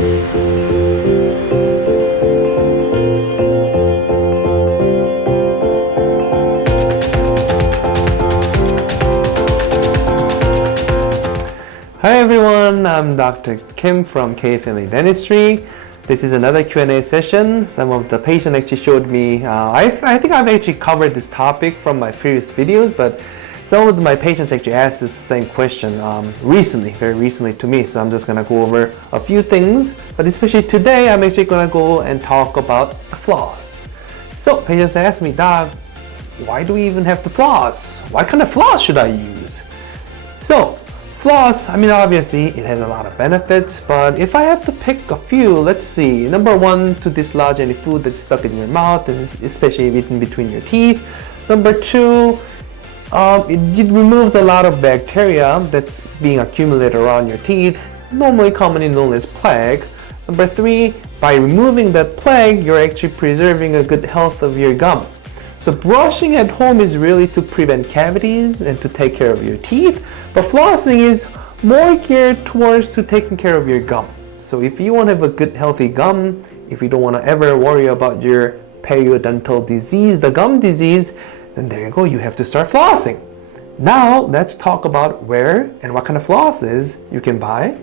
Hi everyone, I'm Dr. Kim from K Family Dentistry. This is another Q&A session. Some of the patients actually showed me, I think I've actually covered this topic from my previous videos, but some of my patients actually asked this same question very recently to me. So I'm just gonna go over a few things, but especially today, I'm actually gonna go and talk about floss. So patients ask me, Doc, why do we even have to floss? What kind of floss should I use? So, floss, I mean, obviously it has a lot of benefits, but if I have to pick a few, let's see. Number one, to dislodge any food that's stuck in your mouth, especially in between your teeth. Number two, it removes a lot of bacteria that's being accumulated around your teeth, normally commonly known as plaque. Number three, by removing that plaque, you're actually preserving a good health of your gum. So brushing at home is really to prevent cavities and to take care of your teeth, but flossing is more geared towards to taking care of your gum. So if you want to have a good healthy gum, if you don't want to ever worry about your periodontal disease, the gum disease, then there you go, you have to start flossing. Now let's talk about where and what kind of flosses you can buy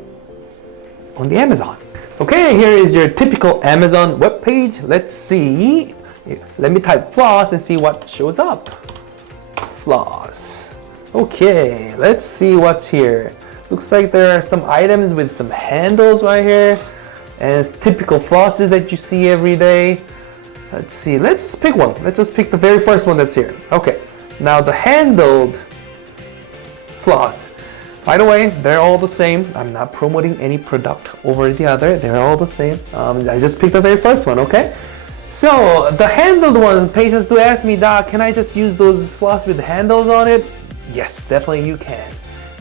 on the Amazon. Okay, here is your typical Amazon webpage. Let's see. Let me type floss and see what shows up. Floss. Okay, let's see what's here. Looks like there are some items with some handles right here, and it's typical flosses that you see every day. Let's see, let's just pick one. Let's just pick the very first one that's here. Okay, now the handled floss. By the way, they're all the same. I'm not promoting any product over the other. They're all the same. I just picked the very first one, okay? So the handled one, patients do ask me, Doc, can I just use those floss with handles on it? Yes, definitely you can.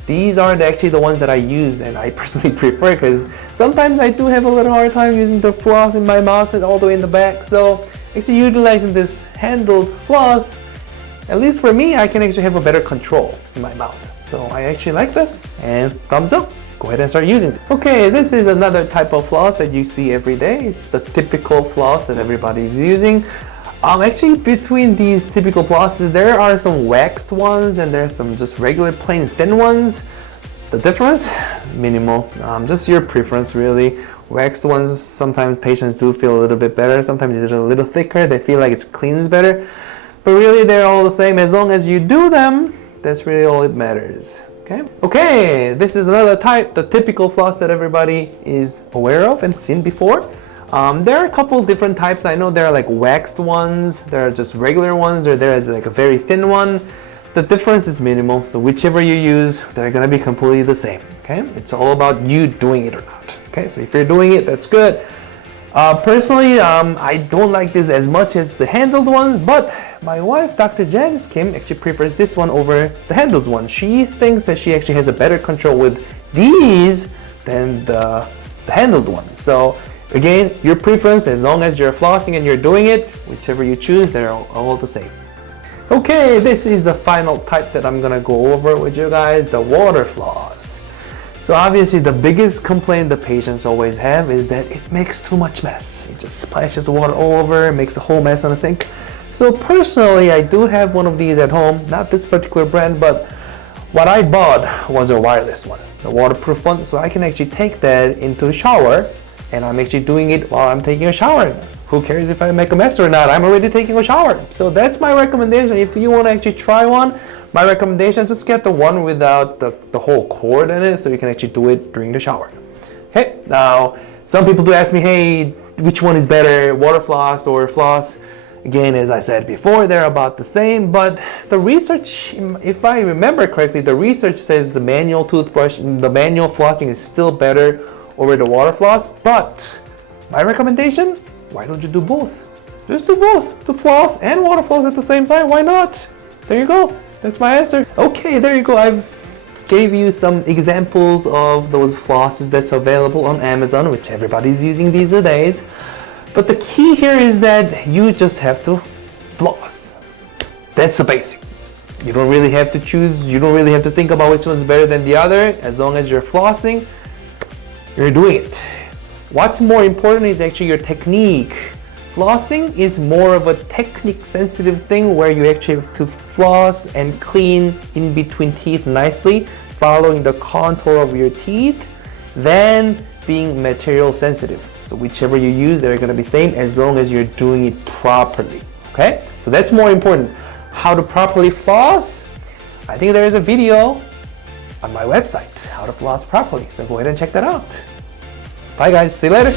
These are actually the ones that I use and I personally prefer, because sometimes I do have a little hard time using the floss in my mouth and all the way in the back. So actually utilizing this handled floss, at least for me, I can actually have a better control in my mouth. So I actually like this, and thumbs up. Go ahead and start using it. Okay, this is another type of floss that you see every day. It's the typical floss that everybody's using. Actually, between these typical flosses, there are some waxed ones and there's some just regular plain thin ones. The difference? Minimal. Just your preference, really. Waxed ones, sometimes patients do feel a little bit better. Sometimes it's a little thicker. They feel like it cleans better. But really, they're all the same. As long as you do them, that's really all it matters. Okay, this is another type, the typical floss that everybody is aware of and seen before. There are a couple different types. I know there are like waxed ones, there are just regular ones, or there is like a very thin one. The difference is minimal, so whichever you use, they're gonna be completely the same. Okay, it's all about you doing it or not. Okay, so if you're doing it, that's good. Personally, I don't like this as much as the handled ones, but my wife, Dr. Janice Kim, actually prefers this one over the handled one. She thinks that she actually has a better control with these than the handled one. So again, your preference, as long as you're flossing and you're doing it, whichever you choose, they're all the same. Okay, this is the final type that I'm gonna go over with you guys, the water floss. So obviously the biggest complaint the patients always have is that it makes too much mess. It just splashes water all over, makes a whole mess on the sink. So personally, I do have one of these at home, not this particular brand, but what I bought was a wireless one, the waterproof one, so I can actually take that into the shower, and I'm actually doing it while I'm taking a shower. Who cares if I make a mess or not? I'm already taking a shower. So that's my recommendation. If you want to actually try one, my recommendation is just get the one without the whole cord in it, so you can actually do it during the shower. Okay, now some people do ask me, hey, which one is better, water floss or floss? Again, as I said before, they're about the same, but the research, if I remember correctly, the research says the manual toothbrush, the manual flossing is still better over the water floss, but my recommendation, why don't you do both? Just do both, the floss and water floss at the same time, why not? There you go, that's my answer. Okay, there you go, I've gave you some examples of those flosses that's available on Amazon, which everybody's using these days. But the key here is that you just have to floss. That's the basic. You don't really have to choose, you don't really have to think about which one's better than the other. As long as you're flossing, you're doing it. What's more important is actually your technique. Flossing is more of a technique sensitive thing where you actually have to floss and clean in between teeth nicely, following the contour of your teeth, than being material sensitive. So whichever you use, they're gonna be same as long as you're doing it properly, okay? So that's more important. How to properly floss? I think there is a video on my website, how to floss properly. So go ahead and check that out. Bye guys, see you later.